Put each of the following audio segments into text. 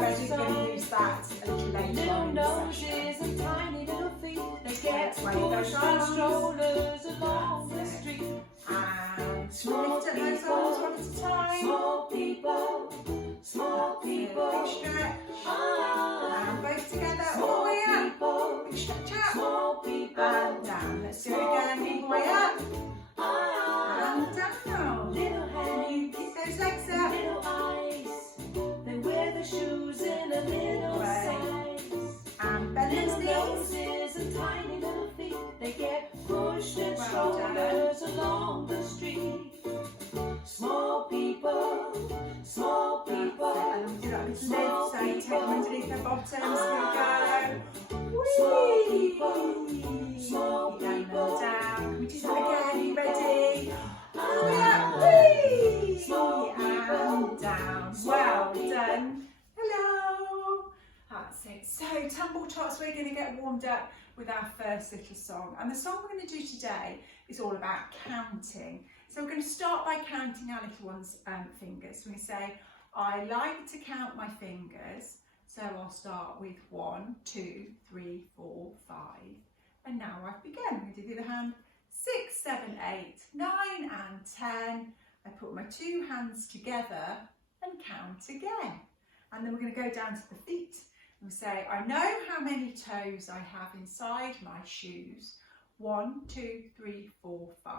that ready. We're going to use that a little later Little on. noses and tiny little feet. They get That's why you go pushed on arms. strollers along the street. And Small lift up those arms one at a time. Small people, small people. Big stretch. Ah, And both together all the way up. people, Big stretch up. small people. And down. Let's do it again. All the way up. Ah, And down. little hands, Keep those legs up. little eyes. They wear the shoes in a little Right. size. And bend Little those knees. noses and tiny little feet. They get pushed in Well done. strollers along the street. Small people, small people. And we do that with Small lift. So you take them underneath the bottoms. Here we go. Small people, Whee! small Down and people. down. Can we do that again? Are you ready? All the way up. Ah, Whee! small people. And down. Small Well people. done. Hello. That's it. So Tumble Tots, we're going to get warmed up with our first little song. And the song we're going to do today is all about counting. So we're going to start by counting our little one's fingers. We're going to say, I like to count my fingers. So I'll start with 1, 2, 3, 4, 5. And now I've begun. I'm going to do the other hand. 6, 7, 8, 9 and 10. I put my two hands together and count again. And then we're going to go down to the feet and say, I know how many toes I have inside my shoes. 1, 2, 3, 4, 5.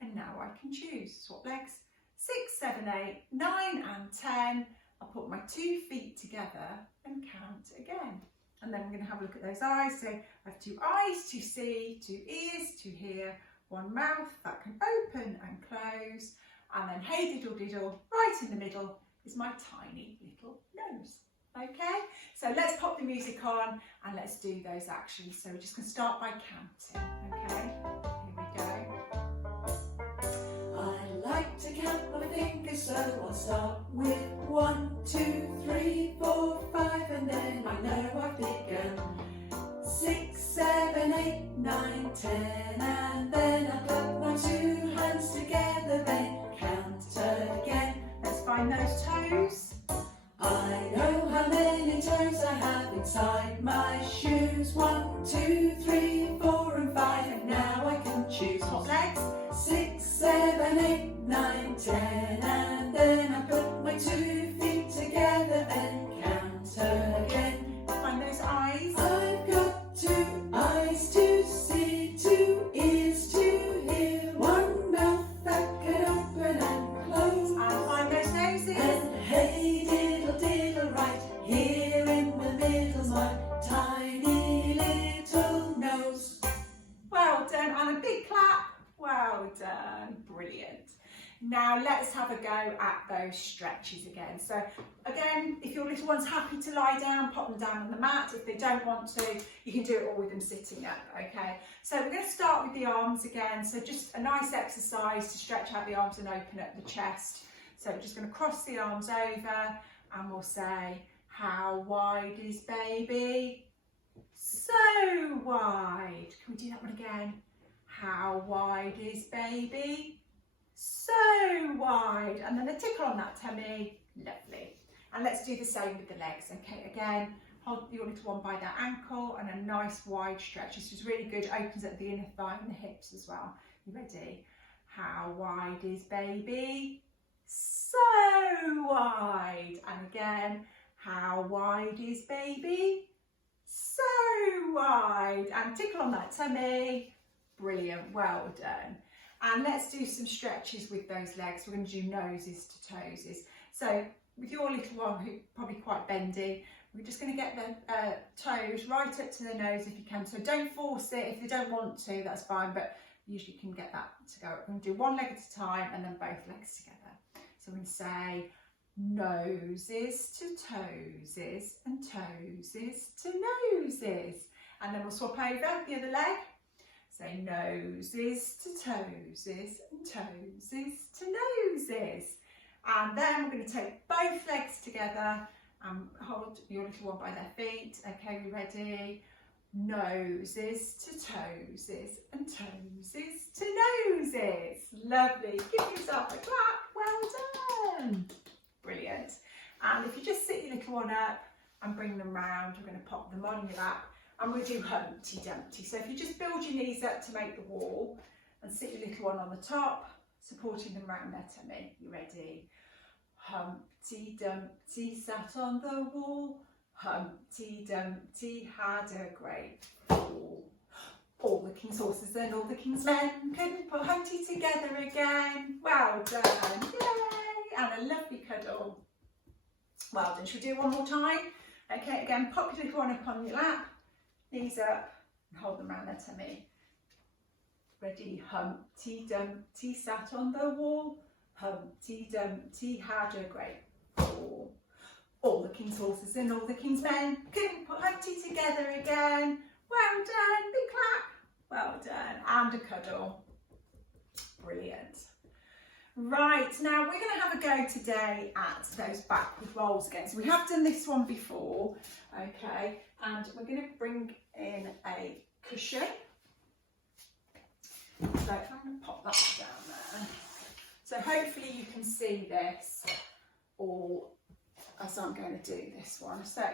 And now I can choose. Swap legs. 6, 7, 8, 9 and 10. I'll put my 2 feet together and count again. And then we're going to have a look at those eyes. So I have 2 eyes to see, 2 ears to hear, 1 mouth that can open and close. And then hey diddle diddle, right in the middle is my tiny little nose. Okay, so let's pop the music on and let's do those actions. So we're just going to start by counting. Okay, here we go. I like to count my fingers, so I'll start with 1, 2, 3, 4, 5, and then I know I've begun. 6, 7, 8, 9, 10, and then I put my 2 hands together, then count again. Let's find those toes. I know how many toes I have inside my shoes. 1, 2, 3, 4, and 5, and now I can choose. Swap legs. 6, 7, 8, 9, 10, and then I put my 2 feet together and count again. Find those eyes. I've got 2 eyes to see, 2 ears to hear, 1 mouth that can open and close. And find those noses. And hey diddle diddle, right here in the middle's my tiny little nose. Well done, and a big clap. Well done, brilliant. Now let's have a go at those stretches again. So again, if your little one's happy to lie down, pop them down on the mat. If they don't want to, you can do it all with them sitting up, okay? So we're going to start with the arms again. So just a nice exercise to stretch out the arms and open up the chest. So we're just going to cross the arms over and we'll say, how wide is baby? So wide. Can we do that one again? How wide is baby? So wide. And then a tickle on that tummy. Lovely. And let's do the same with the legs. Okay, again, hold your little one by their ankle and a nice wide stretch. This is really good. Opens up the inner thigh and the hips as well. You ready? How wide is baby? So wide. And again, how wide is baby? So wide. And tickle on that tummy. Brilliant, well done. And let's do some stretches with those legs. We're going to do noses to toesies. So with your little one who's probably quite bendy, we're just going to get the toes right up to the nose if you can. So don't force it. If they don't want to, that's fine, but you usually can get that to go up. We're going to do one leg at a time and then both legs together. So we're going to say noses to toesies and toesies to noses. And then we'll swap over the other leg. Say noses to toesies and toesies to noses. And then we're going to take both legs together and hold your little one by their feet. Okay, we ready? Noses to toesies and toesies to noses. Lovely. Give yourself a clap. Well done. Brilliant. And if you just sit your little one up and bring them round, we're going to pop them on your lap and we'll do Humpty Dumpty. So if you just build your knees up to make the wall and sit your little one on the top, supporting them round their tummy. You ready? Humpty Dumpty sat on the wall. Humpty Dumpty had a great fall. All the king's horses and all the king's men couldn't put Humpty together again. Well done, yay! And a lovely cuddle. Well done, should we do it one more time? Okay, again, pop your little one up on your lap, knees up, and hold them around their tummy. Ready? Humpty Dumpty sat on the wall. Humpty Dumpty had a great fall. All the king's horses and all the king's men couldn't put Humpty together again. Well done, big clap. Well done, and a cuddle. Brilliant. Right, now we're going to have a go today at those backward rolls again. So we have done this one before, okay, and we're going to bring in a cushion. So I'm going to pop that down there. So hopefully you can see this all as I'm going to do this one. So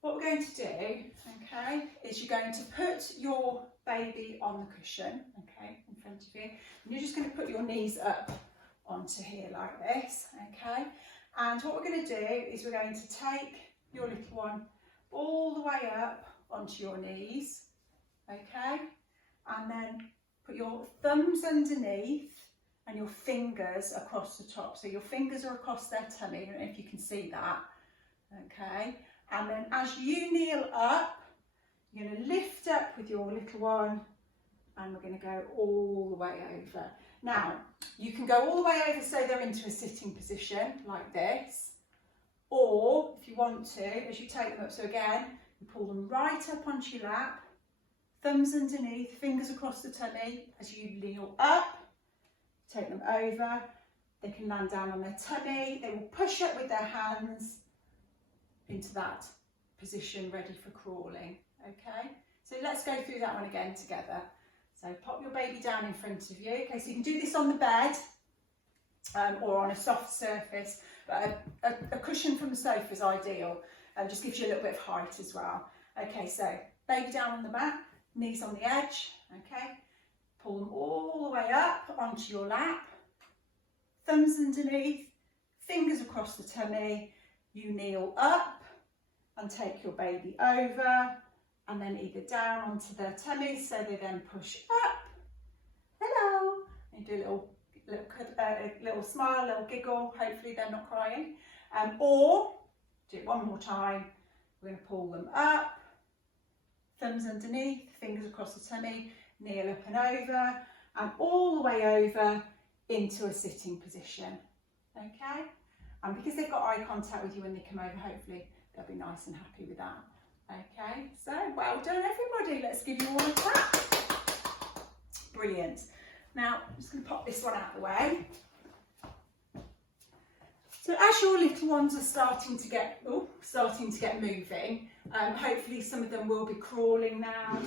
what we're going to do, okay, is you're going to put your baby on the cushion, okay, in front of you, and you're just going to put your knees up onto here like this, okay, and what we're going to do is we're going to take your little one all the way up onto your knees, okay, and then put your thumbs underneath and your fingers across the top. So your fingers are across their tummy, I don't know if you can see that, okay. And then as you kneel up, you're going to lift up with your little one and we're going to go all the way over. Now, you can go all the way over so they're into a sitting position like this, or if you want to, as you take them up, so again, you pull them right up onto your lap, thumbs underneath, fingers across the tummy. As you kneel up, take them over, they can land down on their tummy, they will push up with their hands into that position ready for crawling, okay? So let's go through that one again together. So pop your baby down in front of you, okay? So you can do this on the bed or on a soft surface, but a cushion from the sofa is ideal and just gives you a little bit of height as well. Okay, so baby down on the mat, knees on the edge, okay? Pull them all the way up onto your lap, thumbs underneath, fingers across the tummy. You kneel up and take your baby over and then either down onto their tummy so they then push up. Hello. And do a little smile, a little giggle. Hopefully they're not crying. Or do it one more time. We're going to pull them up, thumbs underneath, fingers across the tummy, kneel up and over and all the way over into a sitting position. Okay? And because they've got eye contact with you when they come over, hopefully they'll be nice and happy with that. Okay, so well done everybody. Let's give you all a clap. Brilliant. Now, I'm just going to pop this one out of the way. So as your little ones are starting to get moving, hopefully some of them will be crawling now.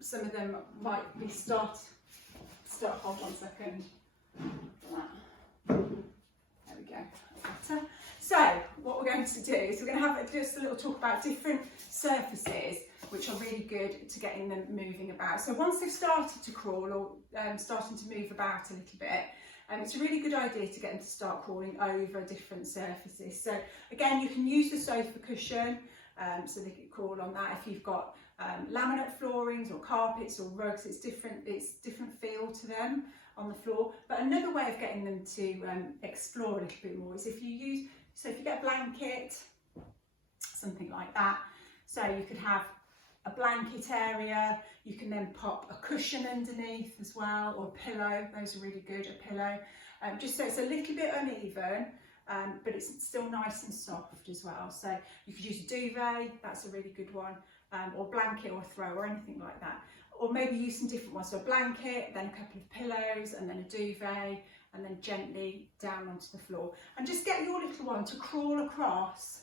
Some of them might be start. Hold on a second. There we go. Better. So what we're going to do is we're going to have just a little talk about different surfaces which are really good to getting them moving about. So once they've started to crawl or starting to move about a little bit, it's a really good idea to get them to start crawling over different surfaces. So again, you can use the sofa cushion so they can crawl on that. If you've got laminate floorings or carpets or rugs, it's different feel to them on the floor. But another way of getting them to explore a little bit more is if you get a blanket, something like that. So you could have a blanket area, you can then pop a cushion underneath as well, or a pillow. Those are really good, a pillow. Just so it's a little bit uneven, but it's still nice and soft as well. So you could use a duvet, that's a really good one, or blanket or a throw or anything like that. Or maybe use some different ones, so a blanket, then a couple of pillows, and then a duvet, and then gently down onto the floor. And just get your little one to crawl across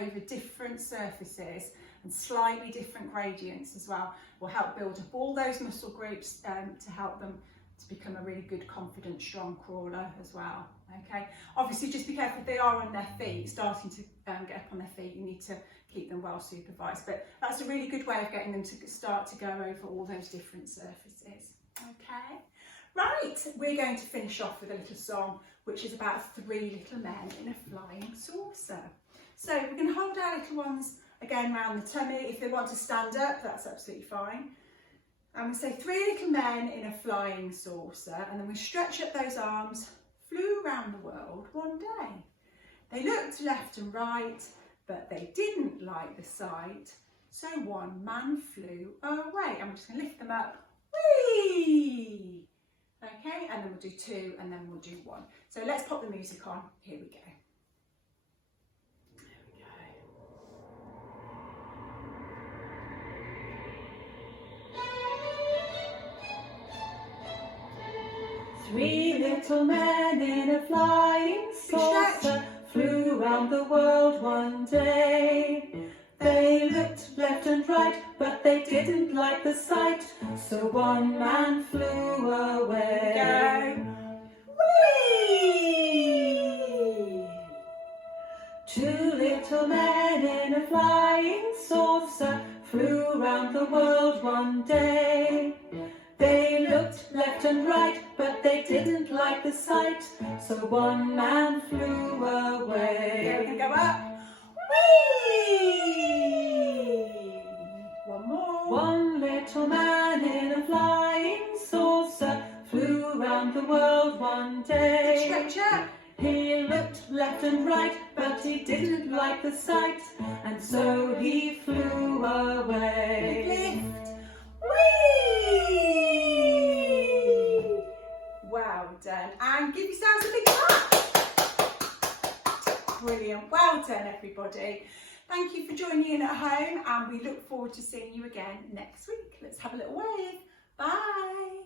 over different surfaces and slightly different gradients as well, will help build up all those muscle groups to help them to become a really good, confident, strong crawler as well. Okay, obviously just be careful if they are on their feet, starting to get up on their feet. You need to keep them well supervised, but that's a really good way of getting them to start to go over all those different surfaces. Okay, right, we're going to finish off with a little song which is about 3 little men in a flying saucer. So we're going to hold our little ones again round the tummy. If they want to stand up, that's absolutely fine. And we say 3 little men in a flying saucer, and then we stretch up those arms. Flew round the world one day. They looked left and right, but they didn't like the sight. So one man flew away. And we're just going to lift them up. Whee! Okay, and then we'll do 2, and then we'll do 1. So let's pop the music on. Here we go. Three little men in a flying saucer flew round the world one day. They looked left and right, but they didn't like the sight, so one man flew away. Whee! 2 little men in a flying saucer flew round the world one day. They looked left and right, but they didn't like the sight, so one man flew away. Here we go up. Whee! 1 more. 1 little man in a flying saucer flew round the world one day. Stretch up. He looked left and right, but he didn't like the sight, and so he flew away. Lift. Whee! Well done. And give yourselves a big clap. Brilliant. Well done, everybody. Thank you for joining in at home, and we look forward to seeing you again next week. Let's have a little wave. Bye.